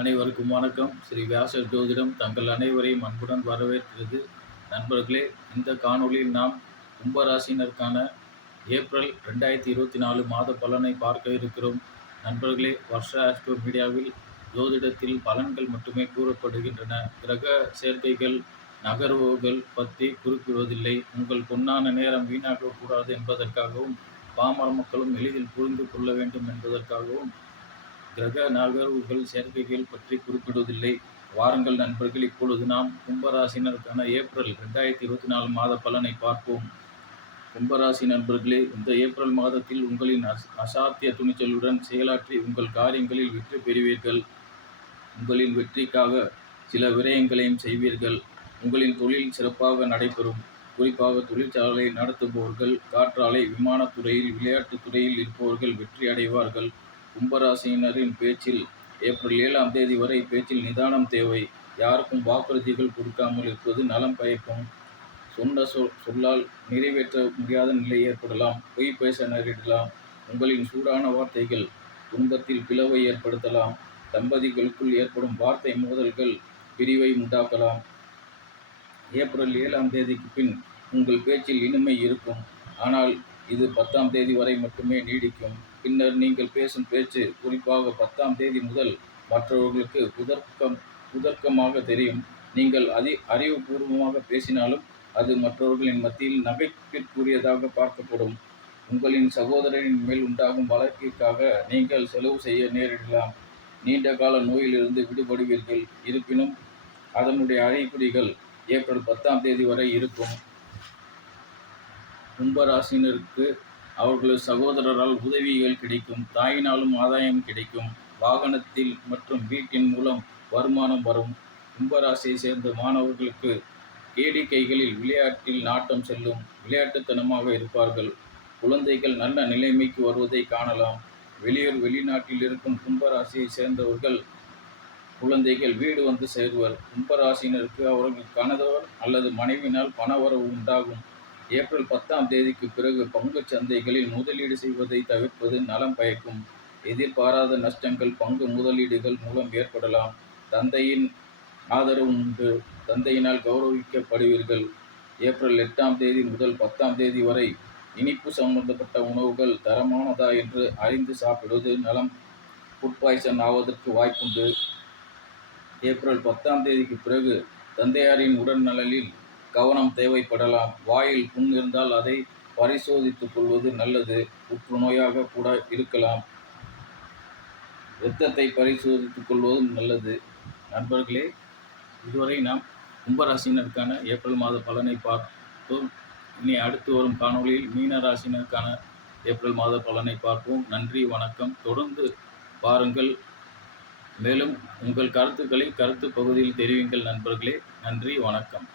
அனைவருக்கும் வணக்கம். ஸ்ரீ வியாச ஜோதிடம் தங்கள் அனைவரையும் அன்புடன் வரவேற்கிறது. நண்பர்களே இந்த காணொளியில் நாம் கும்பராசினருக்கான ஏப்ரல் ரெண்டாயிரத்தி இருபத்தி நாலு மாத பலனை பார்க்க இருக்கிறோம். நண்பர்களே வருஷ ஆஸ்ட்ரோ மீடியாவில் ஜோதிடத்தில் பலன்கள் மட்டுமே கூறப்படுகின்றன. கிரக சேர்க்கைகள் நகர்வுகள் பற்றி குறிப்பிடுவதில்லை. உங்கள் பொன்னான நேரம் வீணாக்கக்கூடாது என்பதற்காகவும் பாமர மக்களும் எளிதில் புரிந்து கொள்ள வேண்டும் என்பதற்காகவும் கிரக நகர்வுகள் சேர்க்கைகள் பற்றி குறிப்பிடுவதில்லை. வாருங்கள் நண்பர்கள் இப்பொழுது நாம் கும்பராசினருக்கான ஏப்ரல் ரெண்டாயிரத்தி இருபத்தி நாலு மாத பலனை பார்ப்போம். கும்பராசி நண்பர்களே இந்த ஏப்ரல் மாதத்தில் உங்களின் அஸ் அசாத்திய துணிச்சலுடன் செயலாற்றி உங்கள் காரியங்களில் வெற்றி பெறுவீர்கள். உங்களின் வெற்றிக்காக சில விரயங்களையும் செய்வீர்கள். உங்களின் தொழில் சிறப்பாக நடைபெறும். குறிப்பாக தொழிற்சாலை நடத்துபவர்கள் காற்றாலை விமானத்துறையில் விளையாட்டுத் துறையில் இருப்பவர்கள் வெற்றி அடைவார்கள். கும்பராசியினரின் பேச்சில் ஏப்ரல் ஏழாம் தேதி வரை பேச்சில் நிதானம் தேவை. யாருக்கும் வாக்குறுதிகள் கொடுக்காமல் இருப்பது நலம் பயக்கும். சொன்ன சொல் சொல்லால் நிறைவேற்ற முடியாத நிலை ஏற்படலாம். பொய் பேச நேரிடலாம். உங்களின் சூடான வார்த்தைகள் குடும்பத்தில் பிளவை ஏற்படுத்தலாம். தம்பதிகளுக்குள் ஏற்படும் வார்த்தை மோதல்கள் பிரிவை உண்டாக்கலாம். ஏப்ரல் ஏழாம் தேதிக்கு பின் உங்கள் பேச்சில் இனிமை இருக்கும். ஆனால் இது பத்தாம் தேதி வரை மட்டுமே நீடிக்கும். பின்னர் நீங்கள் பேசும் பேச்சு குறிப்பாக பத்தாம் தேதி முதல் மற்றவர்களுக்கு புதர்க்கம் புதர்க்கமாக தெரியும். நீங்கள் அதி அறிவுபூர்வமாக பேசினாலும் அது மற்றவர்களின் மத்தியில் நகைப்பிற்குரியதாக பார்க்கப்படும். உங்களின் சகோதரனின் மேல் உண்டாகும் வழக்கிற்காக நீங்கள் செலவு செய்ய நேரிடலாம். நீண்ட கால நோயிலிருந்து விடுபடுவீர்கள். இருப்பினும் அதனுடைய அறிகுறிகள் ஏப்ரல் பத்தாம் தேதி வரை இருக்கும். கும்பராசினருக்கு அவர்களது சகோதரரால் உதவிகள் கிடைக்கும் தாயினாலும் ஆதாயம் கிடைக்கும். வாகனத்தில் மற்றும் வீட்டின் மூலம் வருமானம் வரும். கும்பராசியை சேர்ந்த மாணவர்களுக்கு கேடிக்கைகளில் விளையாட்டில் நாட்டம் செல்லும். விளையாட்டுத்தனமாக இருப்பார்கள். குழந்தைகள் நல்ல நிலைமைக்கு வருவதை காணலாம். வெளியூர் வெளிநாட்டில் இருக்கும் கும்பராசியை சேர்ந்தவர்கள் குழந்தைகள் வீடு வந்து சேர்வர். கும்பராசினருக்கு அவர்கள் கணவர் அல்லது மனைவினால் பணவரவு உண்டாகும். ஏப்ரல் பத்தாம் தேதிக்கு பிறகு பங்குச் சந்தைகளில் முதலீடு செய்வதை தவிர்ப்பது நலம் பயக்கும். எதிர்பாராத நஷ்டங்கள் பங்கு முதலீடுகள் மூலம் ஏற்படலாம். தந்தையின் ஆதரவு உண்டு. தந்தையினால் கௌரவிக்கப்படுவீர்கள். ஏப்ரல் எட்டாம் தேதி முதல் பத்தாம் தேதி வரை இனிப்பு சம்பந்தப்பட்ட உணவுகள் தரமானதா என்று அறிந்து சாப்பிடுவது நலம். ஃபுட் பாய்சன் ஆவதற்கு வாய்ப்புண்டு. ஏப்ரல் பத்தாம் தேதிக்கு பிறகு தந்தையாரின் உடல்நலனில் கவனம் தேவைப்படலாம். வாயில் புண் இருந்தால் அதை பரிசோதித்துக் கொள்வது நல்லது. புற்றுநோயாக கூட இருக்கலாம். இரத்தத்தை பரிசோதித்துக் கொள்வதும் நல்லது. நண்பர்களே இதுவரை நாம் கும்பராசினருக்கான ஏப்ரல் மாத பலனை பார்த்தோம். இனி அடுத்து வரும் காணொளியில் மீனராசினருக்கான ஏப்ரல் மாத பலனை பார்ப்போம். நன்றி வணக்கம். தொடர்ந்து பாருங்கள் மேலும் உங்கள் கருத்துக்களை கருத்து பகுதியில் தெரிவிங்கள் நண்பர்களே. நன்றி வணக்கம்.